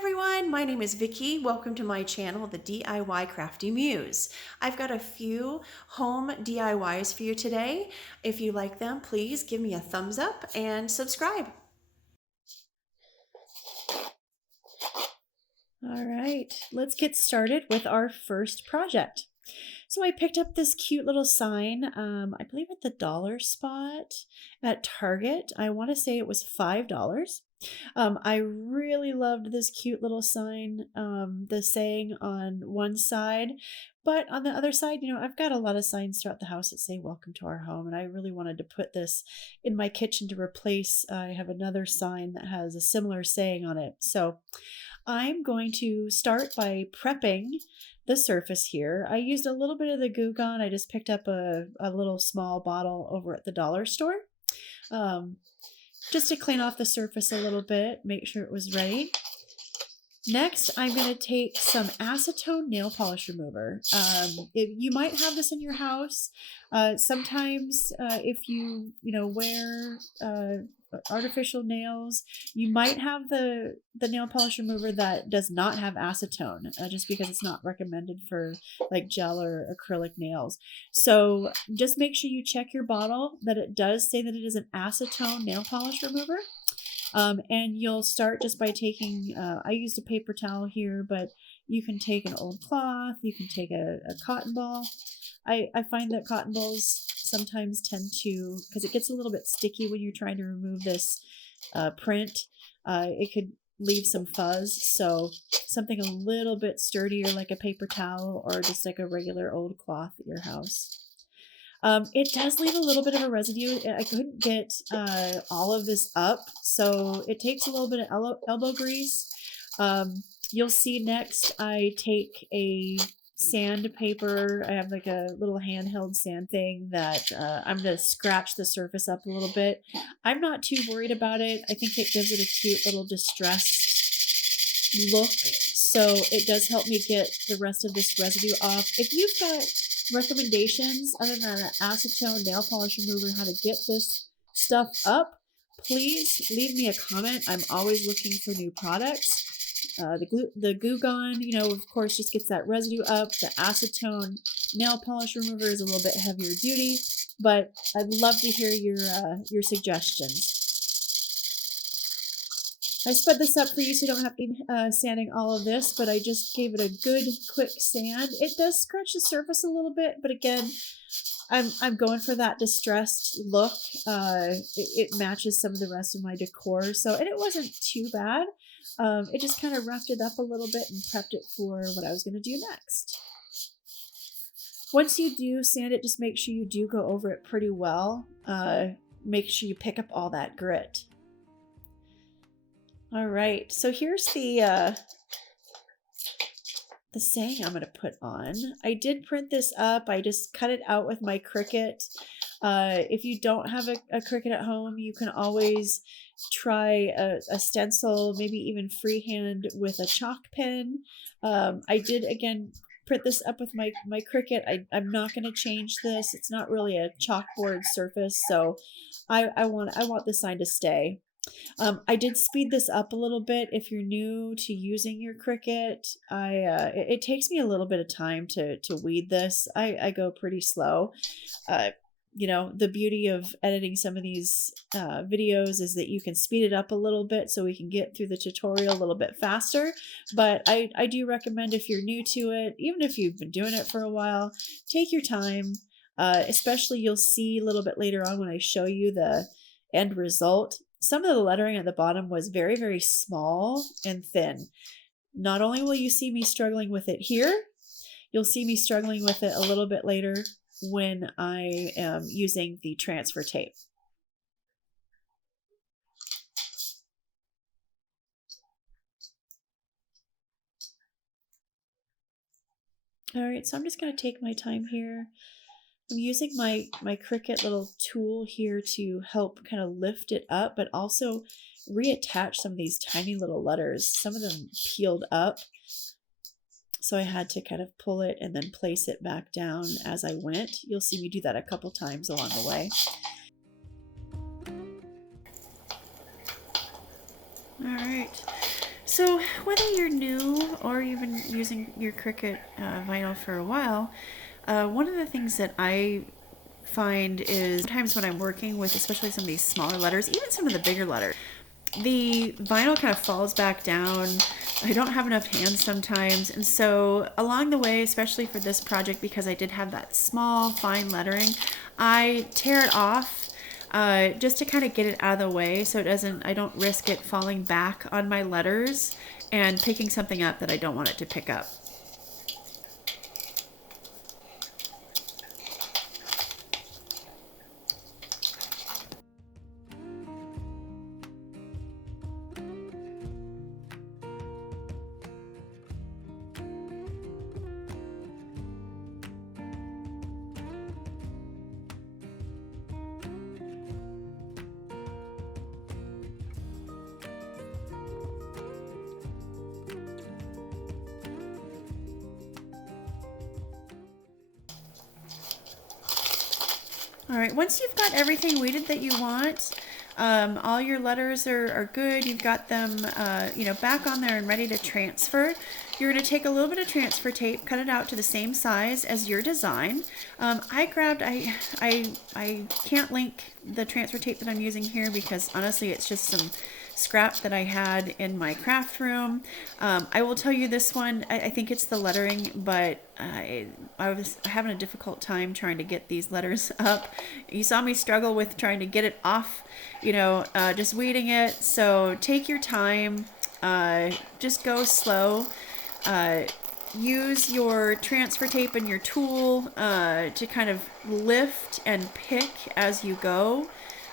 everyone, my name is Vicky. Welcome to my channel, the DIY Crafty Muse. I've got a few home DIYs for you today. If you like them, please give me a thumbs up and subscribe. All right, let's get started with our first project. So I picked up this cute little sign, I believe at the dollar spot at Target. I want to say it was $5. I really loved this cute little sign, the saying on one side, but on the other side, I've got a lot of signs throughout the house that say welcome to our home, and I really wanted to put this in my kitchen to replace. I have another sign that has a similar saying on it. So I'm going to start by prepping the surface here. I used a little bit of the Goo Gone. I just picked up a little small bottle over at the dollar store. Just to clean off the surface a little bit, make sure it was ready. Next, I'm going to take some acetone nail polish remover. You might have this in your house. Sometimes if you wear artificial nails, you might have the nail polish remover that does not have acetone, just because it's not recommended for like gel or acrylic nails. So just make sure you check your bottle that it does say that it is an acetone nail polish remover. And you'll start just by taking, I used a paper towel here, but you can take an old cloth, you can take a cotton ball. I find that cotton balls sometimes tend to, because it gets a little bit sticky when you're trying to remove this print, it could leave some fuzz. So something a little bit sturdier like a paper towel or just like a regular old cloth at your house. It does leave a little bit of a residue. I couldn't get all of this up, so it takes a little bit of elbow grease. You'll see next I take a sandpaper. I have like a little handheld sand thing that I'm going to scratch the surface up a little bit. I'm not too worried about it. I think it gives it a cute little distressed look, so it does help me get the rest of this residue off. If you've got recommendations other than an acetone nail polish remover how to get this stuff up, please leave me a comment. I'm always looking for new products. The Goo Gone, of course, just gets that residue up. The acetone nail polish remover is a little bit heavier duty, but I'd love to hear your suggestions. I spread this up for you so you don't have to be sanding all of this, but I just gave it a good quick sand. It does scratch the surface a little bit, but again, I'm going for that distressed look. It matches some of the rest of my decor, and it wasn't too bad. It just kind of roughed it up a little bit and prepped it for what I was going to do next. Once you do sand it, just make sure you do go over it pretty well. Make sure you pick up all that grit. All right, so here's the saying I'm going to put on. I did print this up. I just cut it out with my Cricut. If you don't have a Cricut at home, you can always try a stencil, maybe even freehand with a chalk pen. I did, again, print this up with my Cricut. I'm not going to change this. It's not really a chalkboard surface, so I want the sign to stay. I did speed this up a little bit. If you're new to using your Cricut, it takes me a little bit of time to weed this. I go pretty slow. The beauty of editing some of these videos is that you can speed it up a little bit so we can get through the tutorial a little bit faster. But I do recommend, if you're new to it, even if you've been doing it for a while, take your time. Especially you'll see a little bit later on when I show you the end result. Some of the lettering at the bottom was very, very small and thin. Not only will you see me struggling with it here, you'll see me struggling with it a little bit later when I am using the transfer tape. All right, so I'm just going to take my time here. I'm using my Cricut little tool here to help kind of lift it up, but also reattach some of these tiny little letters. Some of them peeled up, so I had to kind of pull it and then place it back down as I went. You'll see me do that a couple times along the way. All right, So whether you're new or you've been using your Cricut vinyl for a while, one of the things that I find is sometimes when I'm working with especially some of these smaller letters, even some of the bigger letters, the vinyl kind of falls back down. I don't have enough hands sometimes, and so along the way, especially for this project, because I did have that small fine lettering, I tear it off just to kind of get it out of the way so I don't risk it falling back on my letters and picking something up that I don't want it to pick up. All right, once you've got everything weighted that you want, all your letters are good, you've got them back on there and ready to transfer, you're going to take a little bit of transfer tape, cut it out to the same size as your design. I can't link the transfer tape that I'm using here because honestly it's just some scrap that I had in my craft room. I will tell you this one, I think it's the lettering, but I was having a difficult time trying to get these letters up. You saw me struggle with trying to get it off, just weeding it. So take your time, just go slow. Use your transfer tape and your tool to kind of lift and pick as you go.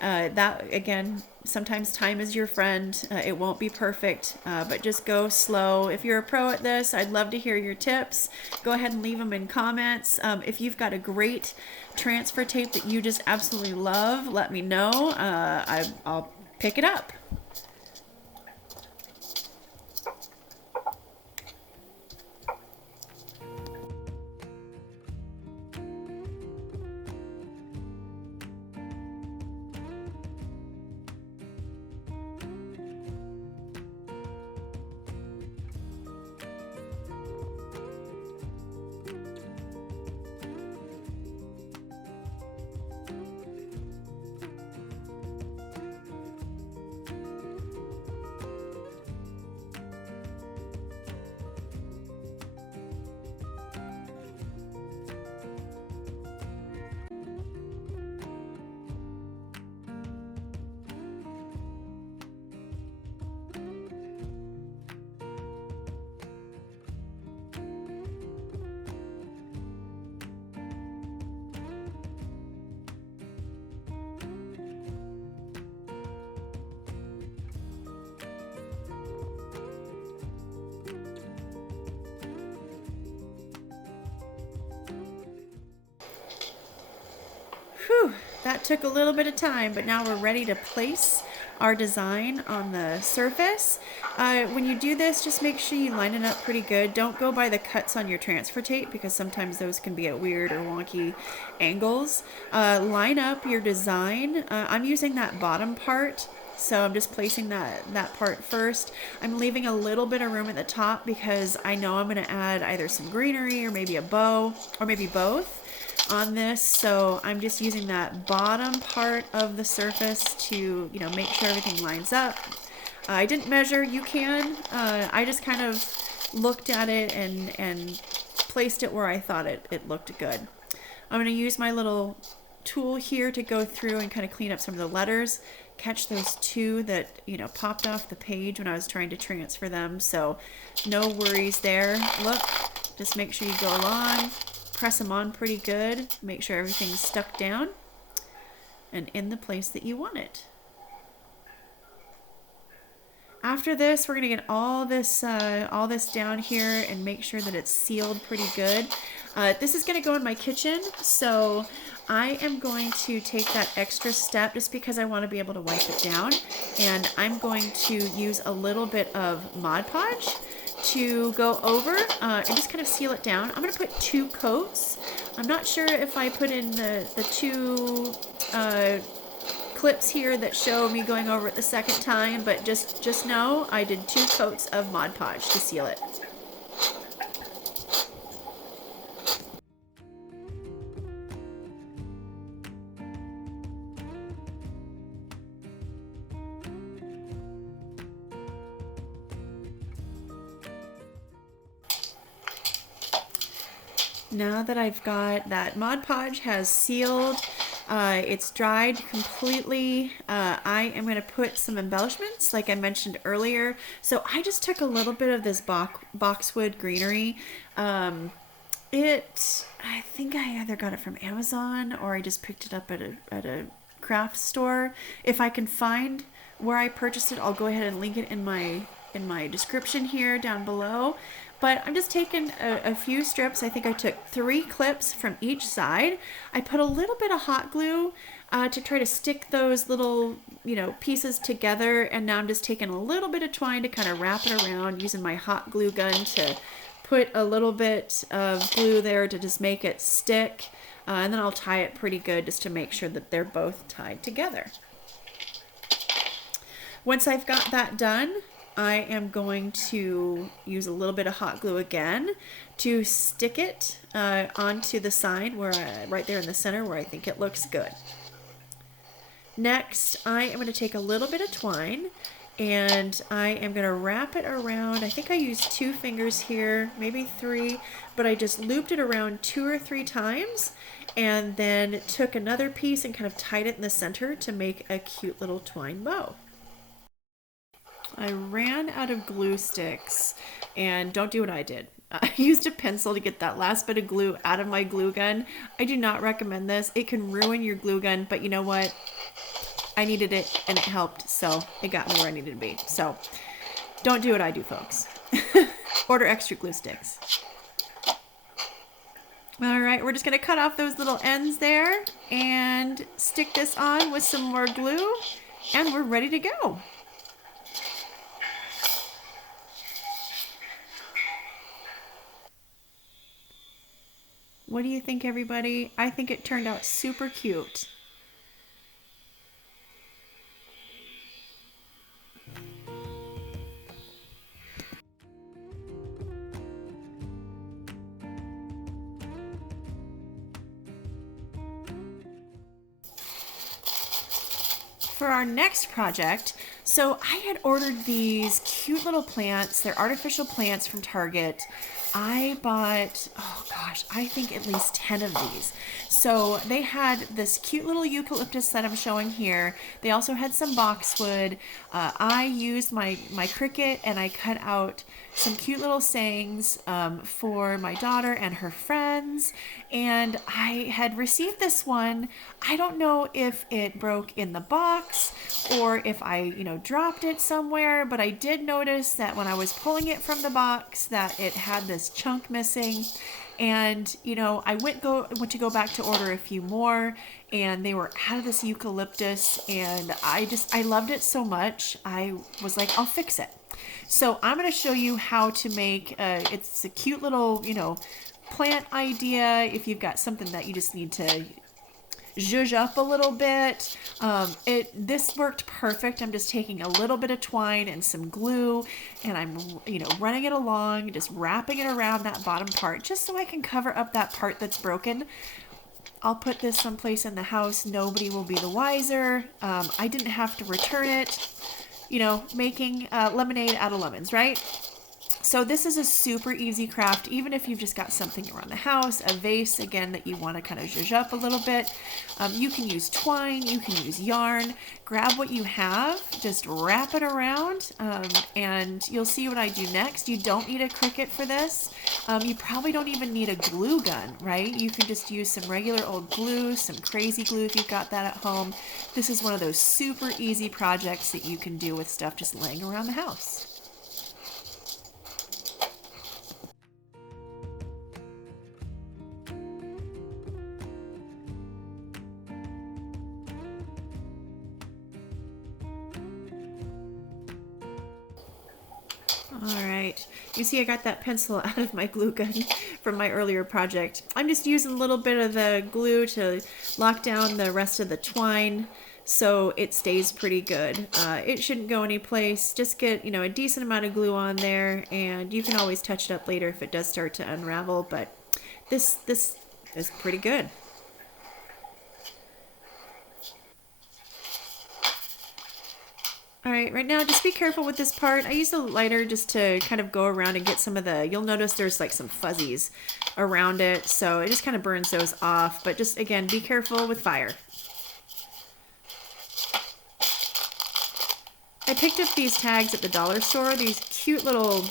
That again, sometimes time is your friend. It won't be perfect, but just go slow. If you're a pro at this, I'd love to hear your tips. Go ahead and leave them in comments. If you've got a great transfer tape that you just absolutely love, let me know. I'll pick it up. Whew, that took a little bit of time, but now we're ready to place our design on the surface. When you do this, just make sure you line it up pretty good. Don't go by the cuts on your transfer tape because sometimes those can be at weird or wonky angles. Line up your design. I'm using that bottom part, so I'm just placing that part first. I'm leaving a little bit of room at the top because I know I'm going to add either some greenery or maybe a bow or maybe both on this, so I'm just using that bottom part of the surface to make sure everything lines up. I didn't measure, you can. I just kind of looked at it and placed it where I thought it looked good. I'm going to use my little tool here to go through and kind of clean up some of the letters, catch those two that popped off the page when I was trying to transfer them, so no worries there. Look, just make sure you go along, press them on pretty good, make sure everything's stuck down and in the place that you want it. After this, we're going to get all this down here and make sure that it's sealed pretty good. This is going to go in my kitchen, so I am going to take that extra step just because I want to be able to wipe it down, and I'm going to use a little bit of Mod Podge to go over and just kind of seal it down. I'm going to put 2 coats. I'm not sure if I put in the 2 clips here that show me going over it the second time, but just know I did 2 coats of Mod Podge to seal it. Now that I've got that Mod Podge has sealed, it's dried completely, I am going to put some embellishments like I mentioned earlier. So I just took a little bit of this boxwood greenery. I think I either got it from Amazon or I just picked it up at a craft store. If I can find where I purchased it, I'll go ahead and link it in my description here down below. But I'm just taking a few strips. I think I took 3 clips from each side. I put a little bit of hot glue to try to stick those little, pieces together. And now I'm just taking a little bit of twine to kind of wrap it around, using my hot glue gun to put a little bit of glue there to just make it stick. And then I'll tie it pretty good just to make sure that they're both tied together. Once I've got that done, I am going to use a little bit of hot glue again to stick it onto the side right there in the center where I think it looks good. Next, I am going to take a little bit of twine and I am going to wrap it around. I think I used 2 fingers here, maybe 3, but I just looped it around 2 or 3 times and then took another piece and kind of tied it in the center to make a cute little twine bow. I ran out of glue sticks, and don't do what I did. I used a pencil to get that last bit of glue out of my glue gun. I do not recommend this. It can ruin your glue gun, but you know what? I needed it and it helped, so it got me where I needed to be. So don't do what I do, folks. Order extra glue sticks. All right, we're just gonna cut off those little ends there and stick this on with some more glue, and we're ready to go. What do you think, everybody? I think it turned out super cute. For our next project, so I had ordered these cute little plants. They're artificial plants from Target. I bought, oh gosh, I think at least 10 of these. So they had this cute little eucalyptus that I'm showing here. They also had some boxwood. I used my Cricut and I cut out some cute little sayings for my daughter and her friends. And I had received this one. I don't know if it broke in the box or if I, dropped it somewhere, but I did notice that when I was pulling it from the box that it had this chunk missing. And, I went to go back to order a few more and they were out of this eucalyptus and I loved it so much. I was like, I'll fix it. So I'm going to show you how to make, it's a cute little, plant idea. If you've got something that you just need to zhuzh up a little bit. This worked perfect. I'm just taking a little bit of twine and some glue and I'm, running it along, just wrapping it around that bottom part just so I can cover up that part that's broken. I'll put this someplace in the house. Nobody will be the wiser. I didn't have to return it, making lemonade out of lemons, right? So this is a super easy craft, even if you've just got something around the house, a vase, again, that you want to kind of zhuzh up a little bit. You can use twine, you can use yarn, grab what you have, just wrap it around, and you'll see what I do next. You don't need a Cricut for this. You probably don't even need a glue gun, right? You can just use some regular old glue, some crazy glue if you've got that at home. This is one of those super easy projects that you can do with stuff just laying around the house. All right, you see I got that pencil out of my glue gun from my earlier project. I'm just using a little bit of the glue to lock down the rest of the twine so it stays pretty good. It shouldn't go anyplace. Just get, you know, a decent amount of glue on there, and you can always touch it up later if it does start to unravel, but this is pretty good. All right, right now, just be careful with this part. I use the lighter just to kind of go around and get some of the, you'll notice there's like some fuzzies around it, so it just kind of burns those off, but just, again, be careful with fire. I picked up these tags at the dollar store, these cute little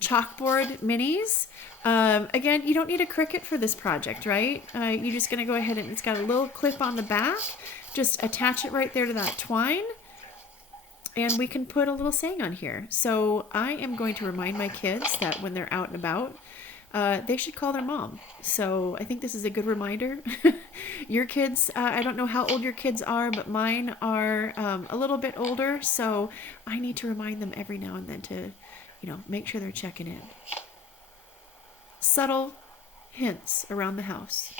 chalkboard minis. Again, you don't need a Cricut for this project, right? You're just gonna go ahead and it's got a little clip on the back. Just attach it right there to that twine, and we can put a little saying on here. So I am going to remind my kids that when they're out and about, they should call their mom. So I think this is a good reminder. Your kids, I don't know how old your kids are, but mine are a little bit older. So I need to remind them every now and then to, you know, make sure they're checking in. Subtle hints around the house.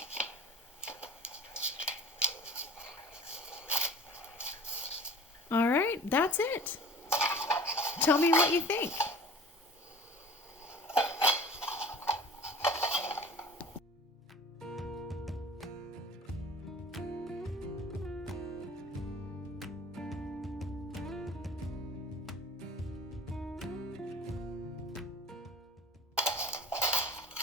All right, that's it. Tell me what you think.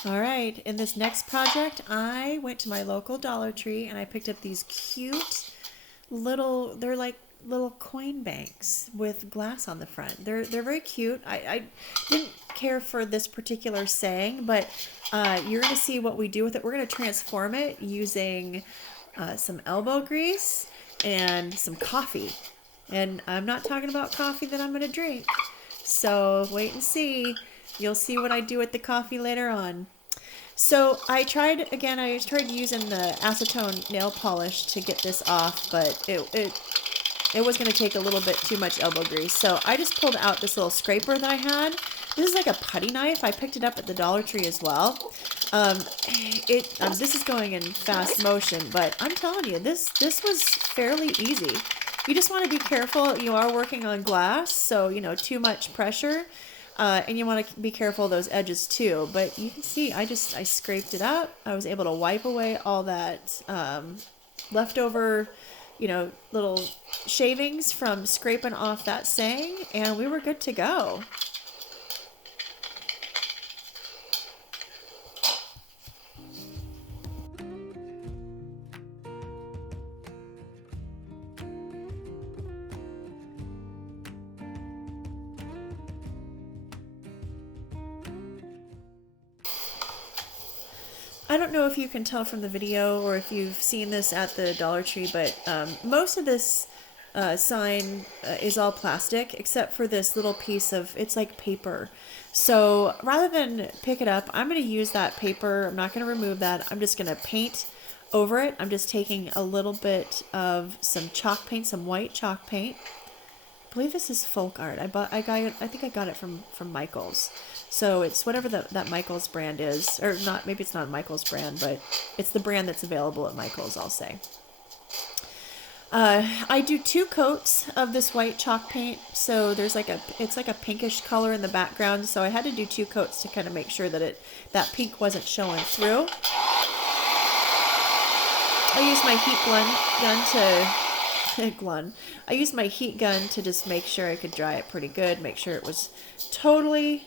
All right, in this next project, I went to my local Dollar Tree and I picked up these cute little, they're like little coin banks with glass on the front. They're very cute. I didn't care for this particular saying, but you're going to see what we do with it. We're going to transform it using some elbow grease and some coffee. And I'm not talking about coffee that I'm going to drink. So wait and see. You'll see what I do with the coffee later on. So I tried using the acetone nail polish to get this off, but it was going to take a little bit too much elbow grease. So I just pulled out this little scraper that I had. This is like a putty knife. I picked it up at the Dollar Tree as well. This is going in fast motion, but I'm telling you, this was fairly easy. You just want to be careful. You are working on glass, so, you know, too much pressure. And you want to be careful of those edges too. But you can see I scraped it up. I was able to wipe away all that leftover, you know, little shavings from scraping off that saying, and we were good to go. I don't know if you can tell from the video or if you've seen this at the Dollar Tree, but most of this sign is all plastic except for this little piece of, it's like paper. So rather than pick it up, I'm going to use that paper. I'm not going to remove that. I'm just going to paint over it. I'm just taking a little bit of some chalk paint, some white chalk paint. I believe this is folk art. I think I got it from Michael's. So it's whatever that Michael's brand is, or not. Maybe it's not Michael's brand, but it's the brand that's available at Michael's, I'll say. I do 2 coats of this white chalk paint. So there's it's like a pinkish color in the background. So I had to do 2 coats to kind of make sure that that pink wasn't showing through. I used my heat gun to I used my heat gun to just make sure I could dry it pretty good, make sure it was totally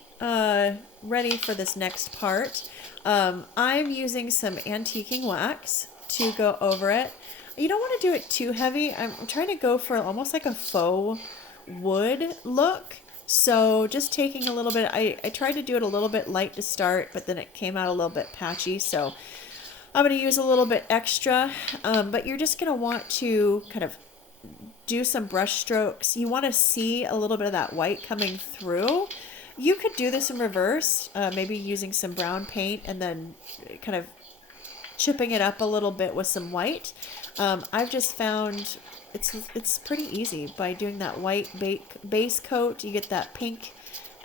ready for this next part. I'm using some antiquing wax to go over it. You don't want to do it too heavy. I'm trying to go for almost like a faux wood look. So just taking a little bit, I tried to do it a little bit light to start, but then it came out a little bit patchy. So I'm going to use a little bit extra, but you're just going to want to kind of do some brush strokes. You want to see a little bit of that white coming through. You could do this in reverse, maybe using some brown paint and then kind of chipping it up a little bit with some white. I've just found it's pretty easy by doing that white base coat. You get that pink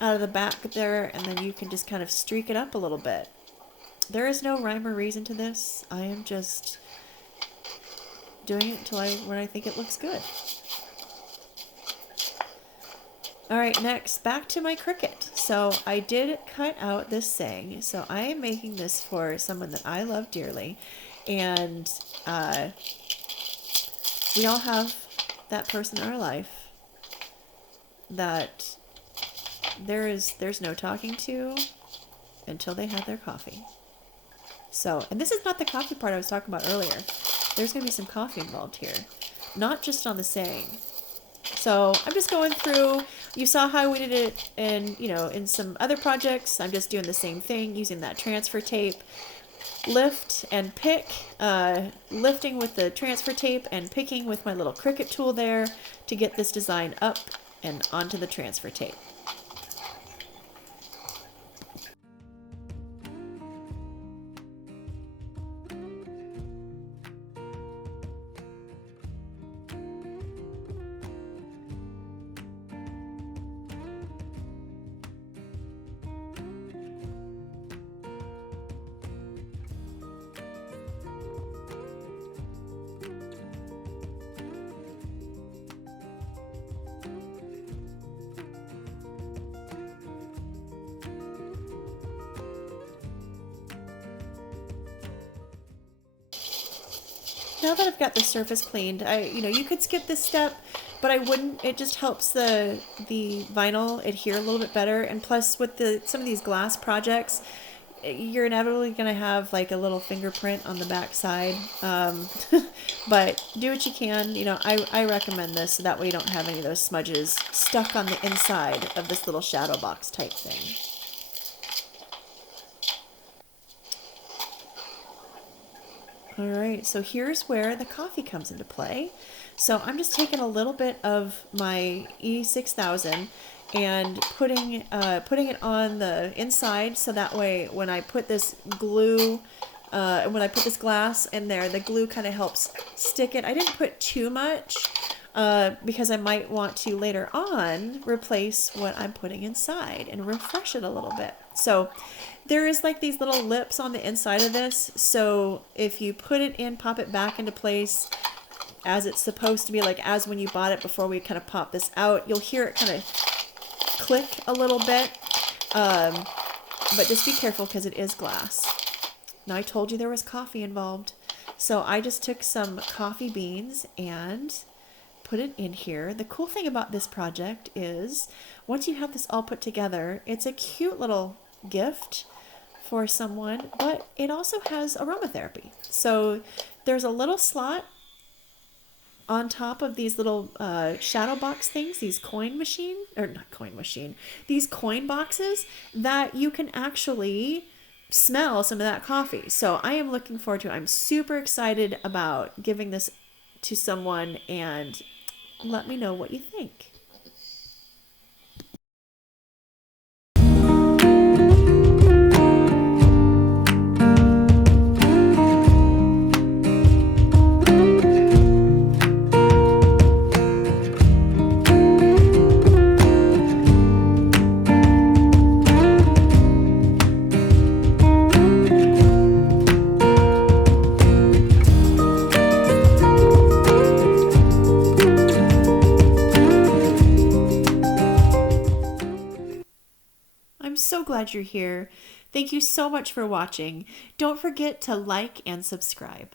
out of the back there, and then you can just kind of streak it up a little bit. There is no rhyme or reason to this. I am just doing it until when I think it looks good. All right, next, back to my Cricut. So I did cut out this saying. So I am making this for someone that I love dearly. And we all have that person in our life that there's no talking to until they have their coffee. So, and this is not the coffee part I was talking about earlier. There's going to be some coffee involved here, not just on the saying. So I'm just going through, you saw how we did it in some other projects. I'm just doing the same thing using that transfer tape. Lift and pick, lifting with the transfer tape and picking with my little Cricut tool there to get this design up and onto the transfer tape. Now that I've got the surface cleaned, you could skip this step, but I wouldn't. It just helps the vinyl adhere a little bit better. And plus, with some of these glass projects, you're inevitably going to have like a little fingerprint on the back side. But do what you can. I recommend this so that way you don't have any of those smudges stuck on the inside of this little shadow box type thing. All right, so here's where the coffee comes into play. So I'm just taking a little bit of my E6000 and putting it on the inside, so that way when I put this glue, when I put this glass in there, the glue kind of helps stick it. I didn't put too much because I might want to later on replace what I'm putting inside and refresh it a little bit. So there is like these little lips on the inside of this. So if you put it in, pop it back into place as it's supposed to be, like as when you bought it before we kind of pop this out, you'll hear it kind of click a little bit. But just be careful because it is glass. Now I told you there was coffee involved. So I just took some coffee beans and put it in here. The cool thing about this project is once you have this all put together, it's a cute little gift for someone, but it also has aromatherapy. So there's a little slot on top of these little shadow box things, these these coin boxes that you can actually smell some of that coffee. So I am looking forward to it. I'm super excited about giving this to someone, and let me know what you think. So glad you're here. Thank you so much for watching. Don't forget to like and subscribe.